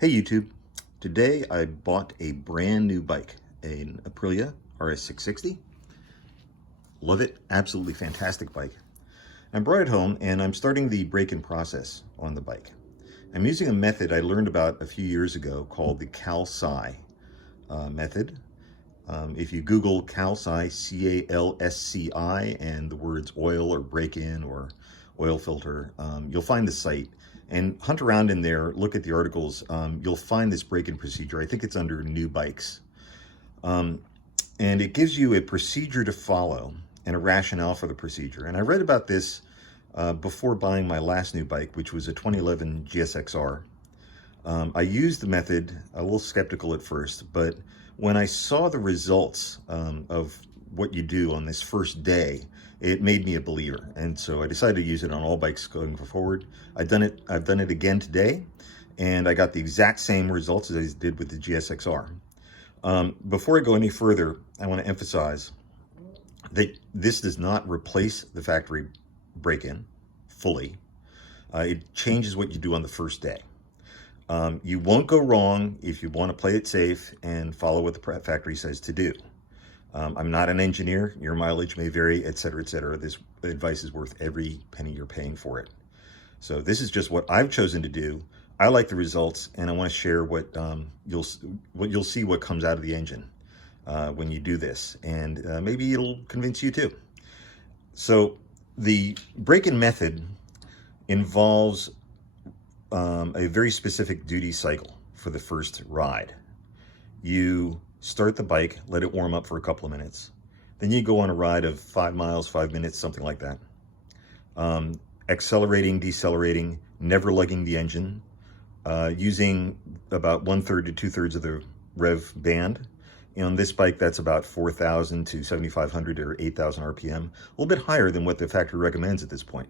Hey YouTube, today I bought a brand new bike, an Aprilia RS660. Love it, absolutely fantastic bike. I brought it home and I'm starting the break-in process on the bike. I'm using a method I learned about a few years ago called the Calsci method. If you Google Calsci, C-A-L-S-C-I, and the words oil or break-in or oil filter, you'll find the site. And hunt around in there, look at the articles. You'll find this break-in procedure. I think it's under new bikes. And it gives you a procedure to follow and a rationale for the procedure. And I read about this before buying my last new bike, which was a 2011 GSX-R. I used the method, a little skeptical at first, but when I saw the results of what you do on this first day, it made me a believer. And so I decided to use it on all bikes going forward. I've done it again today, and I got the exact same results as I did with the GSX-R. Before I go any further, I want to emphasize that this does not replace the factory break-in fully. It changes what you do on the first day. You won't go wrong if you want to play it safe and follow what the factory says to do. I'm not an engineer. Your mileage may vary, etc., etc. This advice is worth every penny you're paying for it. So this is just what I've chosen to do. I like the results, and I want to share what you'll see what comes out of the engine when you do this, and maybe it'll convince you too. So the break-in method involves a very specific duty cycle for the first ride. You start the bike, let it warm up for a couple of minutes. Then you go on a ride of 5 miles, 5 minutes, something like that. Accelerating, decelerating, never lugging the engine, using about 1/3 to 2/3 of the rev band. On this bike, that's about 4,000 to 7,500 or 8,000 RPM, a little bit higher than what the factory recommends at this point.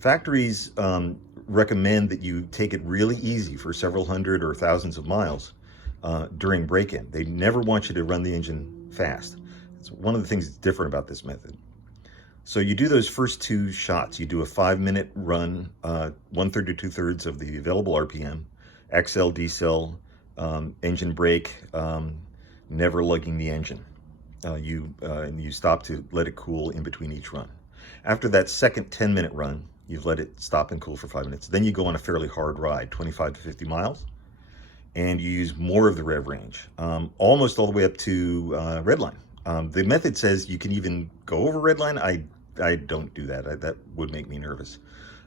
Factories recommend that you take it really easy for several hundred or thousands of miles during break-in. They never want you to run the engine fast. It's one of the things that's different about this method. So you do those first two shots. You do a 5-minute run, 1/3 to 2/3 of the available RPM, XL, decel, engine brake, never lugging the engine. You stop to let it cool in between each run. After that second 10-minute run, you've let it stop and cool for 5 minutes. Then you go on a fairly hard ride, 25 to 50 miles, and you use more of the rev range, almost all the way up to redline. The method says you can even go over redline. I don't do that. That would make me nervous.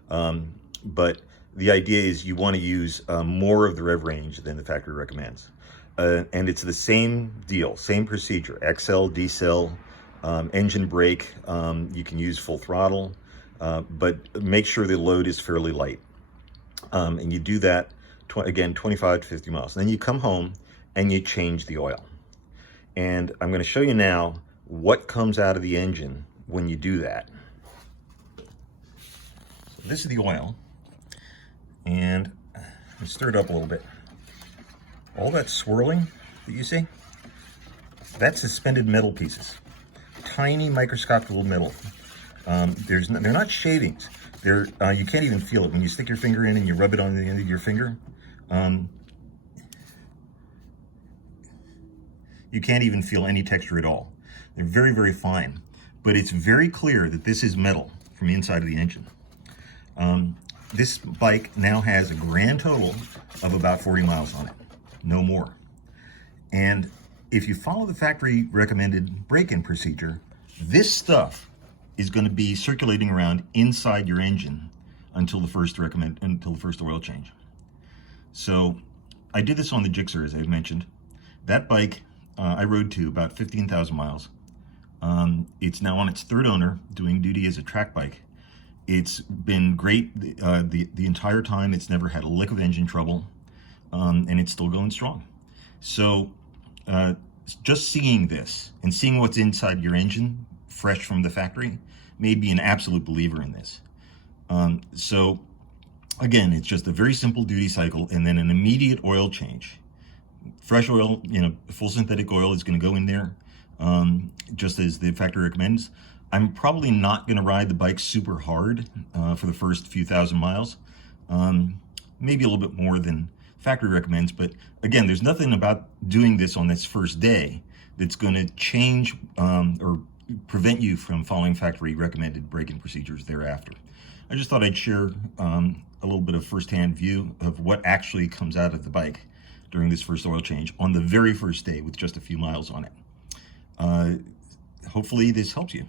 But the idea is you want to use more of the rev range than the factory recommends. And it's the same deal, same procedure, XL, decel, engine brake. You can use full throttle, but make sure the load is fairly light. And you do that, again, 25 to 50 miles. And then you come home and you change the oil. And I'm going to show you now what comes out of the engine when you do that. So this is the oil. And I stir it up a little bit. All that swirling that you see, that's suspended metal pieces. Tiny microscopic little metal. They're not shavings. You can't even feel it when you stick your finger in and you rub it on the end of your finger. You can't even feel any texture at all. They're very, very fine, but it's very clear that this is metal from the inside of the engine. This bike now has a grand total of about 40 miles on it, no more. And if you follow the factory recommended break-in procedure, this stuff is going to be circulating around inside your engine until the first oil change. So I did this on the Gixxer, as I mentioned. That bike I rode to about 15,000 miles. It's now on its third owner, doing duty as a track bike. It's been great the entire time. It's never had a lick of engine trouble, and it's still going strong. So just seeing this and seeing what's inside your engine, fresh from the factory, made me an absolute believer in this. So again, it's just a very simple duty cycle and then an immediate oil change. Fresh oil, full synthetic oil is going to go in there, just as the factory recommends. I'm probably not going to ride the bike super hard for the first few thousand miles. Maybe a little bit more than factory recommends. But again, there's nothing about doing this on this first day that's going to change or prevent you from following factory recommended braking procedures thereafter. I just thought I'd share a little bit of firsthand view of what actually comes out of the bike during this first oil change on the very first day with just a few miles on it. Hopefully this helps you.